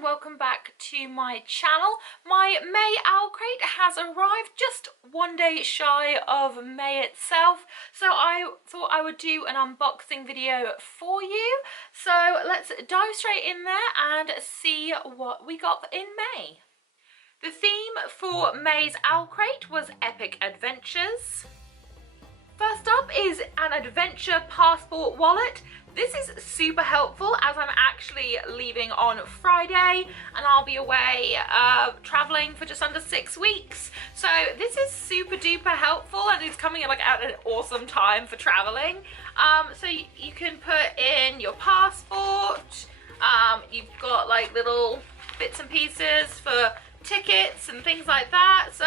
and welcome back to my channel. My May OwlCrate has arrived just one day shy of May itself, so I thought I would do an unboxing video for you. So let's dive straight in there and see what we got in May. The theme for May's OwlCrate was epic adventures. First up is an adventure passport wallet. This is super helpful as I'm actually leaving on Friday and I'll be away traveling for just under 6 weeks. So this is super duper helpful and it's coming at an awesome time for traveling. So you can put in your passport, you've got like little bits and pieces for tickets and things like that, so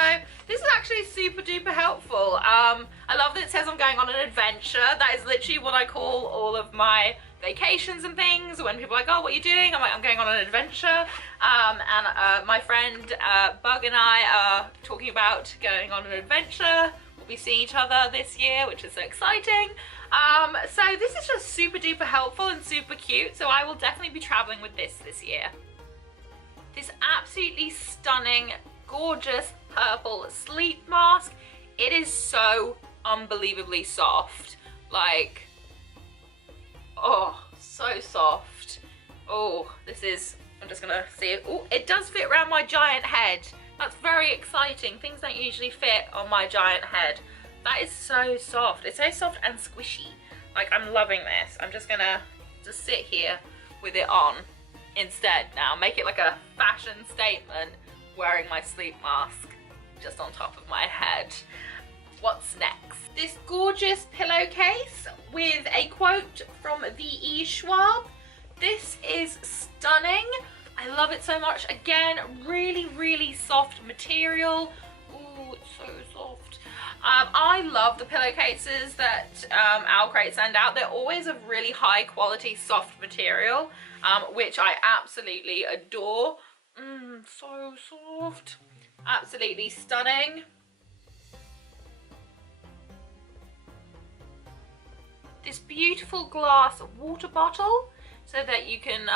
this is actually super duper helpful. I love that it says I'm going on an adventure. That is literally what I call all of my vacations and things. When people are like, oh, what are you doing? I'm like, I'm going on an adventure. And my friend Bug and I are talking about going on an adventure. We'll be seeing each other this year, which is so exciting. So this is just super duper helpful and super cute, so I will definitely be traveling with this year. This absolutely stunning, gorgeous purple sleep mask. It is so unbelievably soft. Like, oh, so soft. Oh, this is, I'm just gonna see it. Oh, it does fit around my giant head. That's very exciting. Things don't usually fit on my giant head. That is so soft. It's so soft and squishy. Like, I'm loving this. I'm just gonna just sit here with it on instead now, make it like a fashion statement wearing my sleep mask just on top of my head. What's next? This gorgeous pillowcase with a quote from V.E. Schwab. This is stunning. I love it so much. Again, really soft material. Ooh, it's so soft. I love the pillowcases that OwlCrate send out. They're always of really high quality soft material, which I absolutely adore. So soft. Absolutely stunning. This beautiful glass water bottle so that you can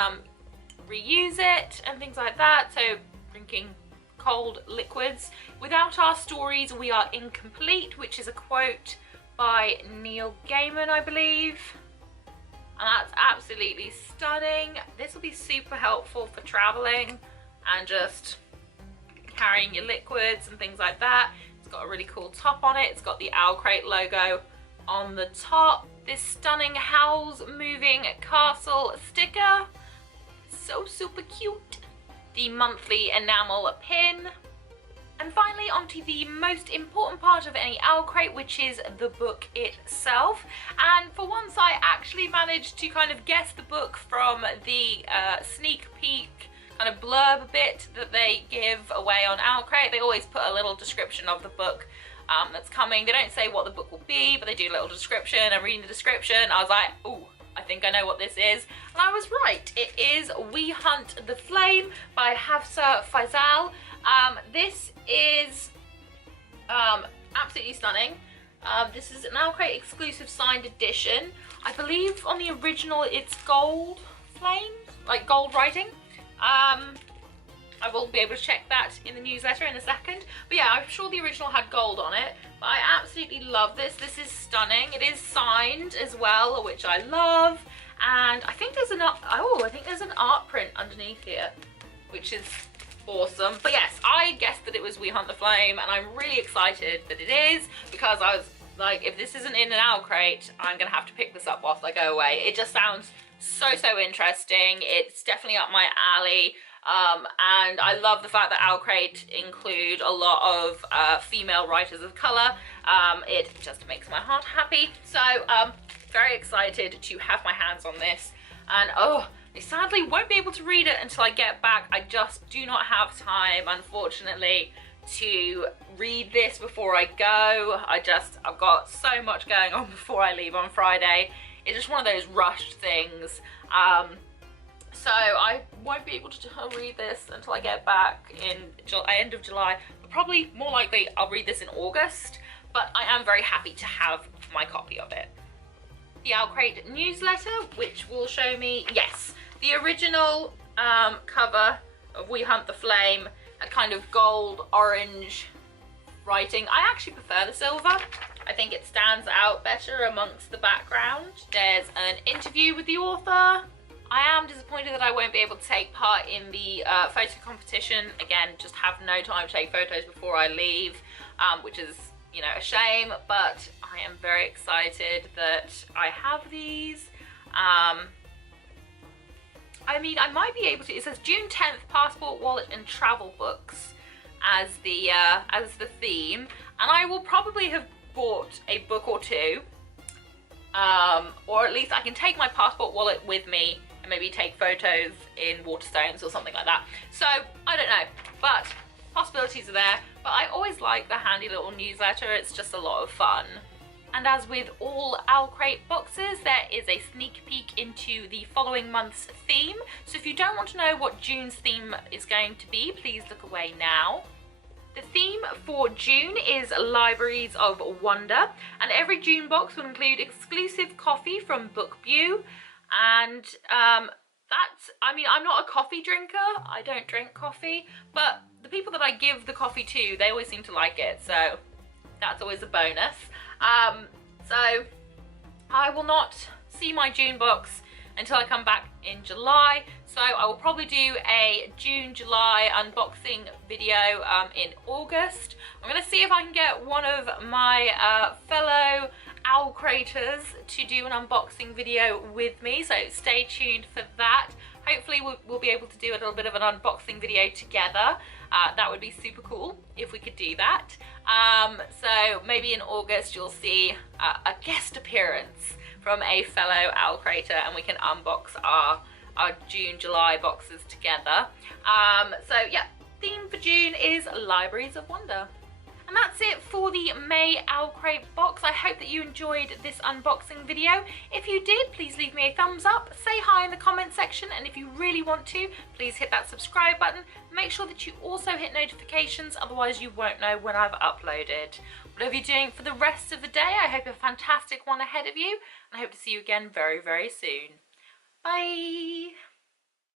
reuse it and things like that. So drinking cold liquids. Without our stories, we are incomplete, which is a quote by Neil Gaiman, I believe. And that's absolutely stunning. This will be super helpful for traveling and just carrying your liquids and things like that. It's got a really cool top on it. It's got the OwlCrate logo on the top. This stunning Howl's Moving Castle sticker. So super cute. The monthly enamel pin. And finally, onto the most important part of any OwlCrate, which is the book itself. And for once, I actually managed to kind of guess the book from the sneak peek kind of blurb bit that they give away on OwlCrate. They always put a little description of the book that's coming. They don't say what the book will be, but they do a little description. And reading the description, I was like, ooh, I think I know what this is. And I was right. It is We Hunt the Flame by Hafsa Faisal. This is absolutely stunning. This is an OwlCrate exclusive signed edition. I believe on the original it's gold flames, like gold writing. I will be able to check that in the newsletter in a second. But yeah, I'm sure the original had gold on it. But I absolutely love this. This is stunning. It is signed as well, which I love. And I think there's an art print underneath here, which is awesome. But yes, I guessed that it was We Hunt the Flame, and I'm really excited that it is, because I was like, if this isn't in an OwlCrate, I'm gonna have to pick this up whilst I go away. It just sounds so interesting. It's definitely up my alley. And I love the fact that OwlCrate include a lot of female writers of colour. It just makes my heart happy. So very excited to have my hands on this. And oh, I sadly won't be able to read it until I get back. I just do not have time, unfortunately, to read this before I go. I've got so much going on before I leave on Friday. It's just one of those rushed things. So I won't be able to read this until I get back in end of July. But probably more likely I'll read this in August. But I am very happy to have my copy of it. The OwlCrate newsletter, which will show me, yes, the original cover of We Hunt the Flame, a kind of gold orange writing. I actually prefer the silver. I think it stands out better amongst the background. There's an interview with the author. I am disappointed that I won't be able to take part in the photo competition. Again, just have no time to take photos before I leave, which is, you know, a shame, but I am very excited that I have these. I mean, I might be able to. It says June 10th, passport, wallet, and travel books as the theme, and I will probably have bought a book or two, or at least I can take my passport wallet with me and maybe take photos in Waterstones or something like that. So I don't know, but possibilities are there. But I always like the handy little newsletter. It's just a lot of fun. And as with all OwlCrate boxes, there is a sneak peek into the following month's theme. So if you don't want to know what June's theme is going to be, please look away now. The theme for June is Libraries of Wonder, and every June box will include exclusive coffee from BookBew. And I mean, I'm not a coffee drinker, I don't drink coffee, but the people that I give the coffee to, they always seem to like it, so that's always a bonus. So I will not see my June box until I come back in July, so I will probably do a June-July unboxing video in August. I'm going to see if I can get one of my fellow OwlCraters to do an unboxing video with me, so stay tuned for that. Hopefully we'll be able to do a little bit of an unboxing video together. That would be super cool if we could do that. So maybe in August you'll see a guest appearance from a fellow OwlCrater, and we can unbox our June-July boxes together. So yeah, theme for June is Libraries of Wonder. And that's it for the May OwlCrate box. I hope that you enjoyed this unboxing video. If you did, please leave me a thumbs up, say hi in the comment section, and if you really want to, please hit that subscribe button. Make sure that you also hit notifications, otherwise you won't know when I've uploaded. Whatever you're doing for the rest of the day, I hope you have a fantastic one ahead of you, and I hope to see you again very, very soon. Bye!